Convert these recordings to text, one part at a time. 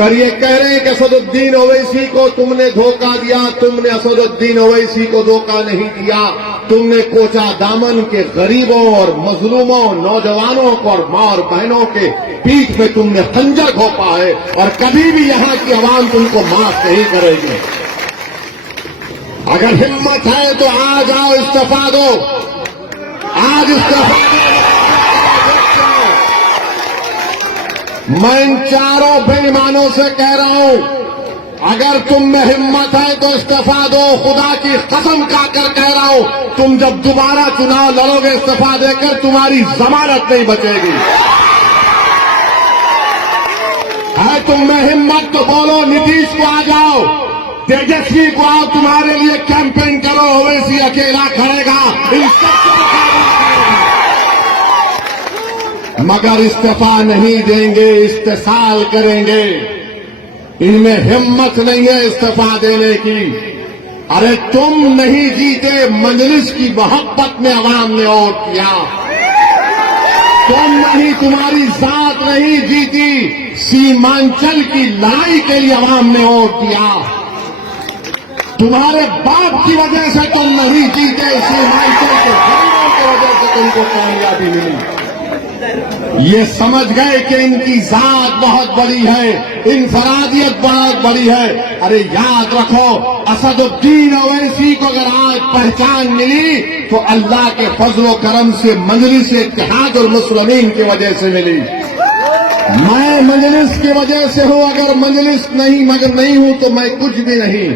अगर ये कह रहे हैं कि असदुद्दीन ओवैसी को तुमने धोखा दिया, तुमने असदुद्दीन ओवैसी को धोखा नहीं दिया, तुमने कोचा दामन के गरीबों और मजलूमों, नौजवानों को और मां और बहनों के पीठ में तुमने खंजर घोंपा है और कभी भी यहां की आवाम तुमको माफ नहीं करेगी। अगर हिम्मत है तो आज आओ, इस्तीफा दो, आज इस्तीफा दो। मैं इन चारों बेईमानों से कह रहा हूं, अगर तुम में हिम्मत है तो इस्तीफा दो। खुदा की कसम खाकर कह रहा हूं, तुम जब दोबारा चुनाव लड़ोगे इस्तीफा देकर, तुम्हारी जमानत नहीं बचेगी। है तुम में हिम्मत तो बोलो, नीतीश को आ जाओ, तेजस्वी को आओ, तुम्हारे लिए कैंपेन करो। ओवैसी अकेला खड़ेगा, इन सबको मगर इस्तीफा नहीं देंगे, इस्तेसाल करेंगे। इनमें हिम्मत नहीं है इस्तीफा देने की। अरे तुम नहीं जीते, मजलिस की मोहब्बत में अवाम ने वोट किया। तुम नहीं, तुम्हारी जात नहीं जीती, सीमांचल की लड़ाई के लिए अवाम ने वोट दिया। तुम्हारे बाप की वजह से तुम नहीं जीते, सीमांचल के गरीबों की वजह से तुमको कामयाबी मिली। ये समझ गए कि इनकी जात बहुत बड़ी है, इनफरादियत बहुत बड़ी है। अरे याद रखो, असदुद्दीन ओवैसी को अगर आज पहचान मिली तो अल्लाह के फजलो करम से, मजलिस इत्तेहादुल मुस्लिमीन की वजह से मिली। मैं मजलिस की वजह से हूं, अगर मजलिस नहीं मगर नहीं हूं तो मैं कुछ भी नहीं।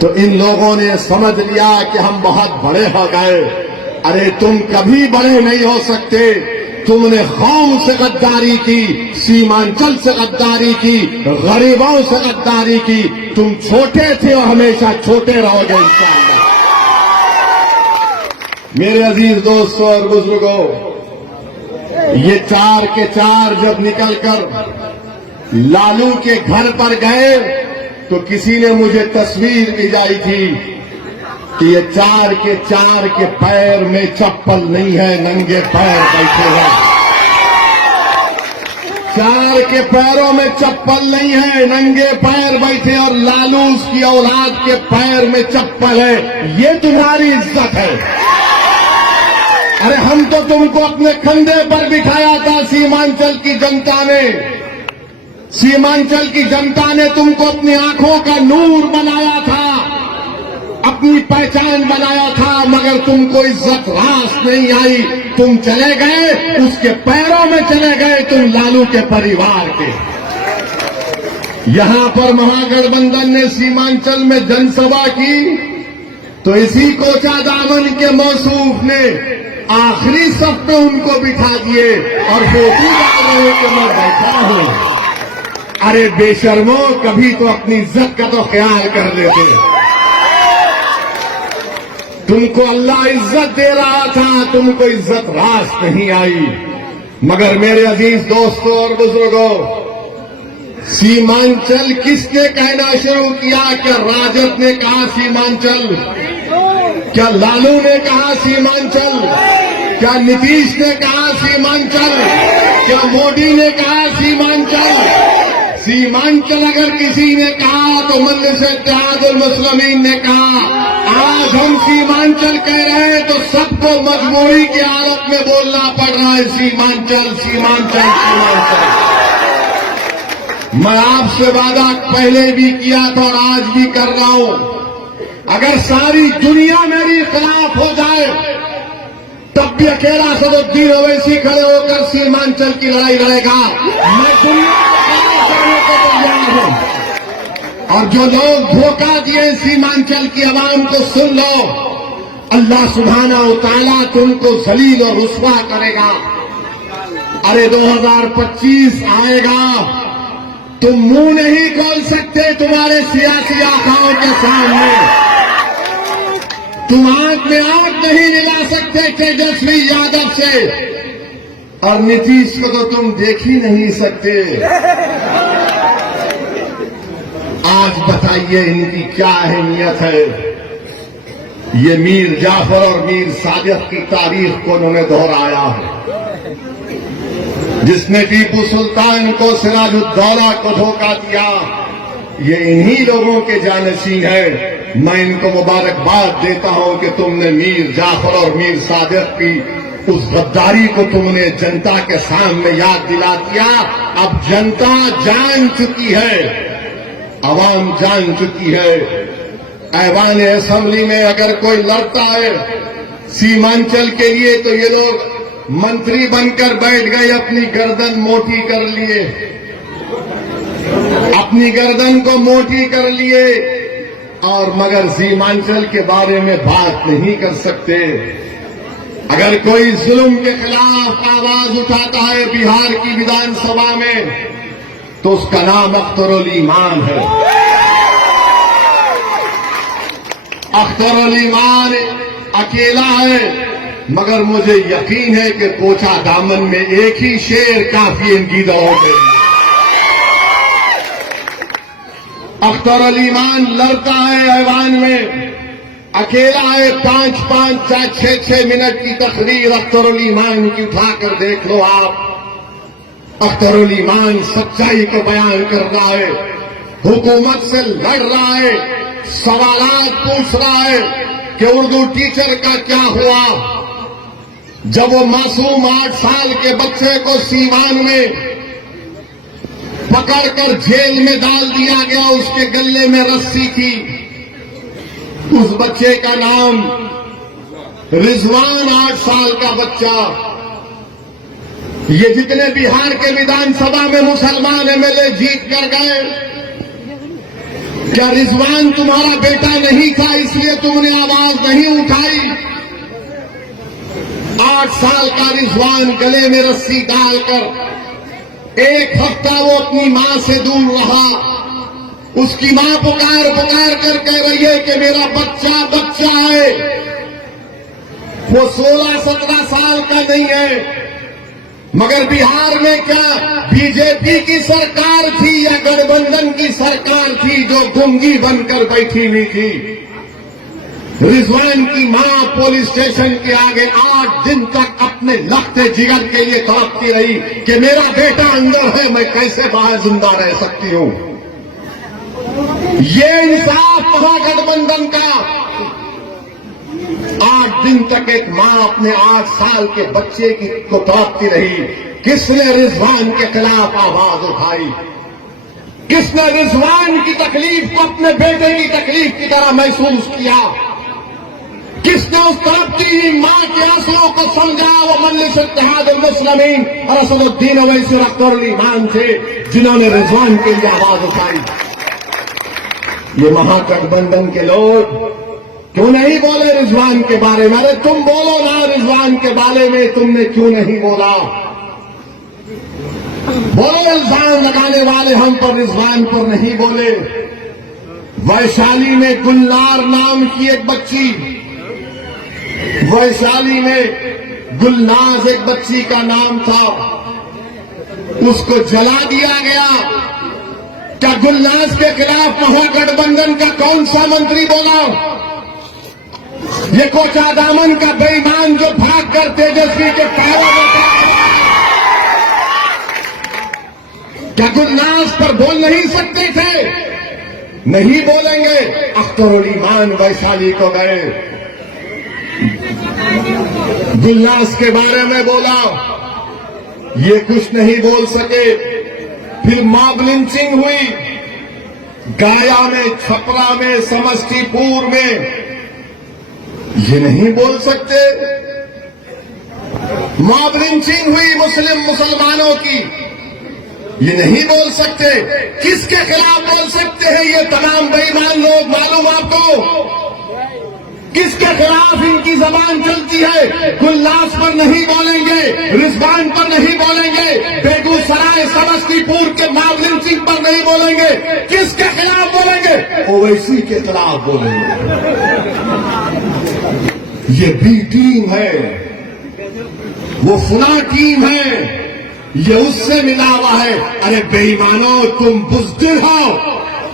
तो इन लोगों ने समझ लिया कि हम बहुत बड़े हो गए। अरे तुम कभी बड़े नहीं हो सकते। तुमने कौम से गद्दारी की, सीमांचल से गद्दारी की, गरीबों से गद्दारी की। तुम छोटे थे और हमेशा छोटे रहोगे इंशाअल्लाह। मेरे अजीज दोस्तों और बुजुर्गों, ये चार के चार जब निकलकर लालू के घर पर गए तो किसी ने मुझे तस्वीर भिजाई थी कि ये चार के पैर में चप्पल नहीं है, नंगे पैर बैठे हैं। चार के पैरों में चप्पल नहीं है, नंगे पैर बैठे, और लालू उसकी औलाद के पैर में चप्पल है। ये तुम्हारी इज्जत है। अरे हम तो तुमको अपने कंधे पर बिठाया था। सीमांचल की जनता ने, सीमांचल की जनता ने तुमको अपनी आंखों का नूर बनाया था, अपनी पहचान बनाया था, मगर तुमको इज्जत रास नहीं आई। तुम चले गए, उसके पैरों में चले गए, तुम लालू के परिवार के। यहां पर महागठबंधन ने सीमांचल में जनसभा की तो इसी कोचा दामन के मौसूफ ने आखिरी सफ पे उनको बिठा दिए और फोटो डाल रहे कि मैं बैठा हूं। अरे बेशर्मो, कभी तो अपनी इज्जत का तो ख्याल कर लेते। तुमको अल्लाह इज्जत दे रहा था, तुमको इज्जत रास नहीं आई। मगर मेरे अजीज दोस्तों और बुजुर्गों, सीमांचल किसने कहना शुरू किया? क्या राजद ने कहा सीमांचल? क्या लालू ने कहा सीमांचल? क्या नीतीश ने कहा सीमांचल? क्या मोदी ने कहा सीमांचल? सीमांचल अगर किसी ने कहा तो मजलिस इत्तेहादुल मुस्लिमीन ने कहा। आज हम सीमांचल कह रहे हैं तो सबको मजबूरी की हालत में बोलना पड़ रहा है सीमांचल, सीमांचल, सीमांचल। मैं आपसे वादा पहले भी किया था और आज भी कर रहा हूं, अगर सारी दुनिया मेरी खिलाफ हो जाए तब भी अकेला असदुद्दीन ओवैसी खड़े होकर सीमांचल की लड़ाई लड़ेगा। मैं दुनिया को खिलाफ करने को तैयार हूं। और जो लोग धोखा दिए सीमांचल की आवाम को, सुन लो, अल्लाह सुब्हाना व तआला तुमको जलील और रुस्वा करेगा। अरे 2025 आएगा, तुम मुंह नहीं खोल सकते तुम्हारे सियासी आकाओं के सामने। तुम आंख में आंख नहीं मिला सकते तेजस्वी यादव से, और नीतीश को तो तुम देख ही नहीं सकते। आज बताइए इनकी क्या अहमियत है। ये मीर जाफर और मीर सादिक की तारीख को उन्होंने दोहराया है। जिसने टीपू सुल्तान को सिराजुद्दौला को धोखा दिया, ये इन्हीं लोगों के जानशीन है। मैं इनको मुबारकबाद देता हूं कि तुमने मीर जाफर और मीर सादिक की उस गद्दारी को तुमने जनता के सामने याद दिला दिया। अब जनता जान चुकी है, अवाम जान चुकी है। ऐवान असेंबली में अगर कोई लड़ता है सीमांचल के लिए तो ये लोग मंत्री बनकर बैठ गए, अपनी गर्दन मोटी कर लिए, अपनी गर्दन को मोटी कर लिए, और मगर सीमांचल के बारे में बात नहीं कर सकते। अगर कोई जुल्म के खिलाफ आवाज उठाता है बिहार की विधानसभा में तो उसका नाम अख्तरुल ईमान है। अख्तरुल ईमान अकेला है, मगर मुझे यकीन है कि पोछा दामन में एक ही शेर काफी इनकी दौड़ है। अख्तरुल ईमान लड़ता है ऐवान में, अकेला है। 5-5, 6-6 मिनट की तकरीर अख्तरुल ईमान की उठाकर देख लो आप। अख्तरुल ईमान सच्चाई को बयान कर रहा है, हुकूमत से लड़ रहा है, सवालात पूछ रहा है कि उर्दू टीचर का क्या हुआ जब वो मासूम 8 साल के बच्चे को सीवान में पकड़कर जेल में डाल दिया गया। उसके गले में रस्सी थी, उस बच्चे का नाम रिजवान, 8 साल का बच्चा। ये जितने बिहार के विधानसभा में मुसलमान एमएलए जीत कर गए, क्या रिजवान तुम्हारा बेटा नहीं था इसलिए तुमने आवाज नहीं उठाई? 8 साल का रिजवान गले में रस्सी डालकर 1 हफ्ता वो अपनी मां से दूर रहा। उसकी मां पुकार पुकार कर कह रही है कि मेरा बच्चा बच्चा है। वो 16-17 साल का नहीं है। मगर बिहार में क्या बीजेपी की सरकार थी या गठबंधन की सरकार थी जो गुंगी बनकर बैठी हुई थी? रिजवान की मां पुलिस स्टेशन के आगे 8 दिन तक अपने लखते जिगर के लिए तड़पती रही कि मेरा बेटा अंदर है, मैं कैसे बाहर जिंदा रह सकती हूं। ये इंसाफ महागठबंधन का। 8 दिन तक एक मां अपने 8 साल के बच्चे की को तड़पती रही। किसने रिजवान के खिलाफ आवाज उठाई? किसने रिजवान की तकलीफ को अपने बेटे की तकलीफ की तरह महसूस किया? किसने उस तड़पती हुई मां के आंसुओं को समझा? वो मजलिस इत्तेहाद मुस्लिमीन और असदुद्दीन ओवैसी अख्तरुल ईमान थे जिन्होंने रिजवान के लिए आवाज उठाई। ये महागठबंधन के लोग क्यों नहीं बोले रिजवान के बारे में? अरे तुम बोलो ना रिजवान के बारे में, तुमने क्यों नहीं बोला? बोलो, इल्जाम लगाने वाले हम पर रिजवान पर नहीं बोले। वैशाली में गुलनार नाम की एक बच्ची, वैशाली में गुलनाज एक बच्ची का नाम था, उसको जला दिया गया। क्या गुलनाज के खिलाफ महागठबंधन का कौन सा मंत्री बोला? ये कोचा दामन का बेईमान जो भागकर तेजस्वी के पैरों में, क्या गुलनाज पर बोल नहीं सकते थे? नहीं बोलेंगे। अख्तरुल ईमान वैशाली को गए, गुलनाज के बारे में बोला, ये कुछ नहीं बोल सके। फिर मॉब लिंचिंग हुई गाया में, छपरा में, समस्तीपुर में, ये नहीं बोल सकते। मॉब लिंचिंग हुई मुसलमानों की, ये नहीं बोल सकते। किसके खिलाफ बोल सकते हैं ये तमाम बेईमान लोग? मालूम आपको किसके खिलाफ इनकी जबान चलती है? गुलनाज पर नहीं बोलेंगे, रिजवान पर नहीं बोलेंगे, बेगूसराय समस्तीपुर के मॉब लिंचिंग पर नहीं बोलेंगे। किसके खिलाफ बोलेंगे? ओवैसी के खिलाफ बोलेंगे। ये बी टीम है, वो फुला टीम है, ये उससे मिला हुआ है। अरे बेईमानों, तुम बुज़दिल हो,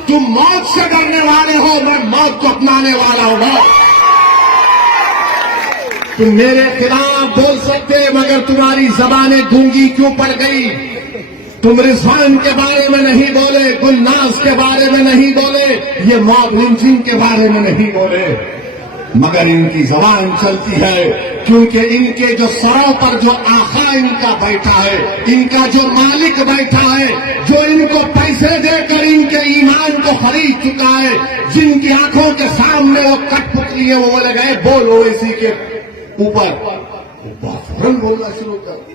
तुम मौत से डरने वाले हो, मैं मौत को अपनाने वाला हूं। तुम मेरे खिलाफ बोल सकते मगर तुम्हारी जबानें गूंगी क्यों पड़ गई? तुम रिजवान के बारे में नहीं बोले, गुलनाज के बारे में नहीं बोले, ये मॉब लिंचिंग के बारे में नहीं बोले, मगर इनकी जबान चलती है क्योंकि इनके जो सरों पर जो आका इनका बैठा है, इनका जो मालिक बैठा है, जो इनको पैसे देकर इनके ईमान को खरीद चुका है, जिनकी आंखों के सामने वो कठपुतली है, वो लगे बोलो इसी के ऊपर, फौरन बोलना शुरू कर